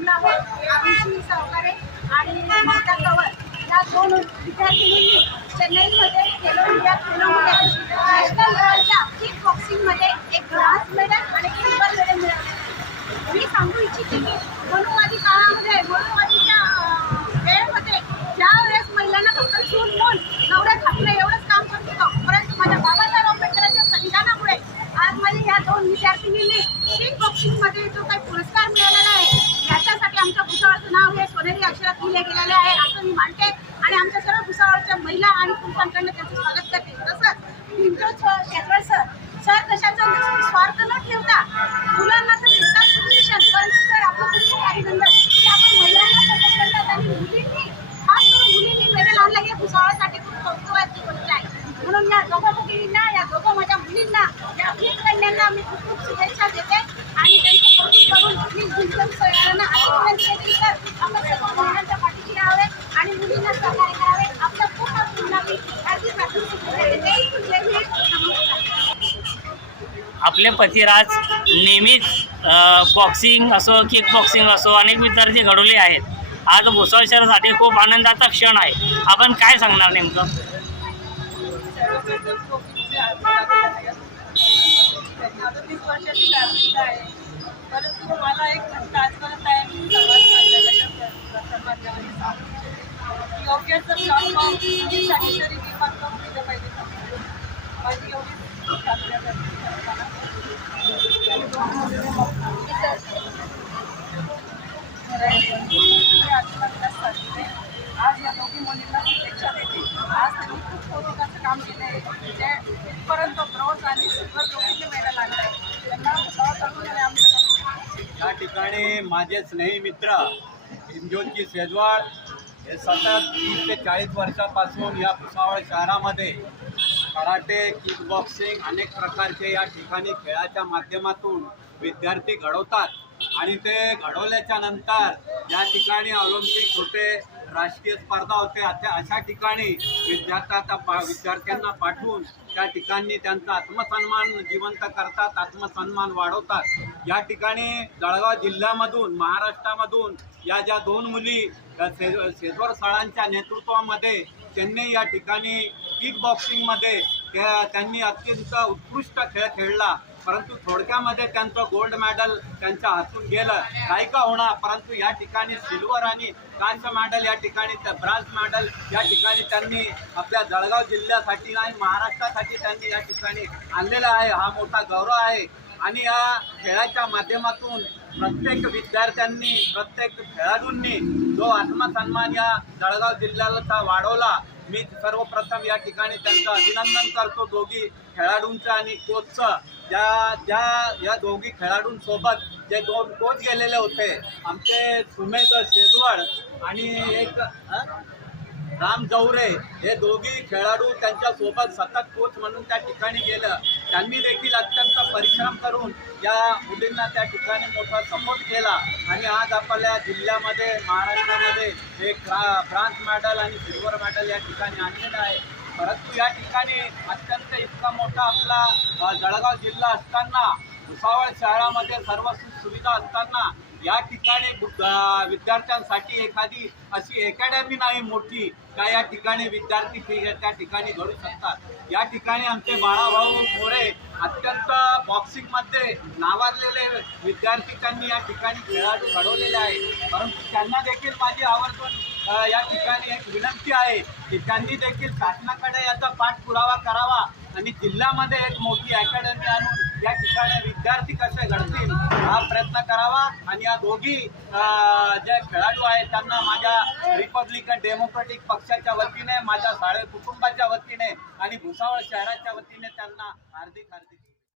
जमला आहे। आरुषी सावकारे आणि ममता कंवर या दोन विद्यार्थिनींनी चेन्नईमध्ये खेलो इंडिया खेलोमध्ये नॅशनल लेवलच्या किक बॉक्सिंगमध्ये एक ब्रॉन्झ मेडल आणि सिल्वर मेडल मिळवले आहे। मी सांगू इच्छिते की मनुवादी काळामध्ये मनुवादीच्या वेळेमध्ये ज्या वेळेस महिलांना फक्त चूल मूल नवऱ्या थापणे एवढंच काम करत होतं, परंतु माझ्या बाबासाहेब आंबेडकरांच्या संविधानामुळे आज मला या दोन विद्यार्थिनींनी किक बॉक्सिंगमध्ये जो काही पुरस्कार मिळालेला आहे याच्यासाठी आमच्या भुसावळचं नाव हे सोनेरी अक्षरात लिहिले गेलेले आहे असं मी मानते आणि आमच्या सर्व भुसावळच्या महिला आणि पुरुषांकडून त्यांचं स्वागत करते। तसंच पिंटो शेजवळ सर कशाचा स्वार्थ न ठेवता मुलांना तर देतात शिक्षण, परंतु सर आपलं खूप अभिनंदन की आपण महिलांना सपोर्ट करतात आणि मुलींनी खास करून मुलींनी मेडल आणलं हे भुसावळसाठी खूप कौतुकाची गोष्ट आहे। म्हणून या दोघं मुलींना या दोघं माझ्या मुलींना या वीर कन्यांना मी खूप खूप शुभेच्छा देते आणि त्यांचं कौतुक करून प्लीज जिंकून सगळ्यांना आजपर्यंत केली तर आपण सर्व महिलांच्या पाठीशी राहावे आणि मुलींना सहकार्य करावे। आपल्या पूर्ण मुलांनी याची प्राथमिक शुभेच्छा देते। जय हिंद, नमस्कार। आपले पतिराज नेहमीच बॉक्सिंग असो किक बॉक्सिंग असो अनेक विद्यार्थी घडवले आहेत। आज भुसावळ शहरासाठी खूप आनंदाचा क्षण आहे। आपण काय सांगणार नेमकं? आता 30 वर्षाची कारकीर्द आहे, परंतु मला एक आजपर्यंत आहे मी समाज माध्यमाच्या प्रसार योग्य जर प्लॅटफॉर्म मुलींसाठी तरी मी प्लॅटफॉर्म दिलं पाहिजे। माझी एवढीच आज या दोघी मुलींना शुभेच्छा देते। आज त्यांनी खूप कौतुकाचं काम केलं आहे, जे इथपर्यंत ब्रॉन्झ आणि सिल्वर दोघींचे मेडल आणलं आहे। त्यांना या ठिकाणी माझे स्नेही मित्र इंजोजी शेजवाळ हे सतत 30 ते 40 वर्षापासून या भुसावळ शहरामध्ये कराटे किक बॉक्सिंग अनेक प्रकारचे या ठिकाणी खेळाच्या माध्यमातून विद्यार्थी घडवतात आणि ते घडवल्याच्या नंतर या ठिकाणी ऑलिम्पिक होते, राष्ट्रीय स्पर्धा होते, अशा ठिकाणी विद्यार्थ्यांना पाठवून त्या ठिकाणी त्यांचा आत्मसन्मान जिवंत करतात, आत्मसन्मान वाढवतात। या ठिकाणी जळगाव जिल्ह्यामधून महाराष्ट्रामधून या ज्या दोन मुली शेजवळ सरांच्या नेतृत्वामध्ये चेन्नई या ठिकाणी किक बॉक्सिंगमध्ये त्यांनी अत्यंत उत्कृष्ट खेळ खेळला, परंतु थोडक्यामध्ये त्यांचं गोल्ड मेडल त्यांच्या हातून गेलं काही का होणार, परंतु या ठिकाणी सिल्वर आणि कांस्य मेडल या ठिकाणी ब्रॉन्झ मेडल या ठिकाणी त्यांनी आपल्या जळगाव जिल्ह्यासाठी आणि महाराष्ट्रासाठी त्यांनी या ठिकाणी आणलेला आहे। हा मोठा गौरव आहे आणि या खेळाच्या माध्यमातून प्रत्येक विद्यार्थ्यांनी प्रत्येक खेळाडूंनी जो आत्मसन्मान या जळगाव जिल्ह्याला वाढवला, मी सर्वप्रथम या ठिकाणी त्यांचं अभिनंदन करतो दोघी खेळाडूंचं आणि कोचचं। या दोघी खेळाडूंसोबत जे दोन कोच गेलेले होते आमचे सुमेध शेजवळ आणि एक राम जवरे, हे दोघी खेळाडू त्यांच्यासोबत सतत कोच म्हणून त्या ठिकाणी गेलं। त्यांनी देखील अत्यंत परिश्रम करून या मुलींना त्या ठिकाणी मोठा सपोर्ट केला आणि आज आपल्या जिल्ह्यामध्ये महाराष्ट्रामध्ये एक ब्रॉन्झ मेडल आणि सिल्वर मेडल या ठिकाणी आणलेलं आहे। परंतु या ठिकाणी अत्यंत इतका मोठा आपला जळगाव जिल्हा असताना भुसावळ शहरामध्ये सर्व सुविधा असताना या ठिकाणी विद्यार्थ्यांसाठी एखादी अशी अकॅडमी नाही मोठी का या ठिकाणी विद्यार्थी त्या ठिकाणी घडू शकतात। या ठिकाणी आमचे बाळाभाऊ मोरे अत्यंत बॉक्सिंगमध्ये नावाजलेले विद्यार्थी त्यांनी या ठिकाणी खेळाडू घडवलेले आहे, परंतु त्यांना देखील माझी आवर्जून या ठिकाणी एक विनंती आहे की त्यांनी देखील शासनाकडे याचा पाठपुरावा करावा आणि जिल्ह्यामध्ये एक मोठी अकॅडमी आणून या ठिकाणी विद्यार्थी कसे घडतील हा प्रयत्न करावा। आणि या दोघी जे खेळाडू आहेत त्यांना माझ्या रिपब्लिकन डेमोक्रेटिक पक्षाच्या वतीने, माझ्या साळे कुटुंबाच्या वतीने आणि भुसावळ शहराच्या वतीने त्यांना हार्दिक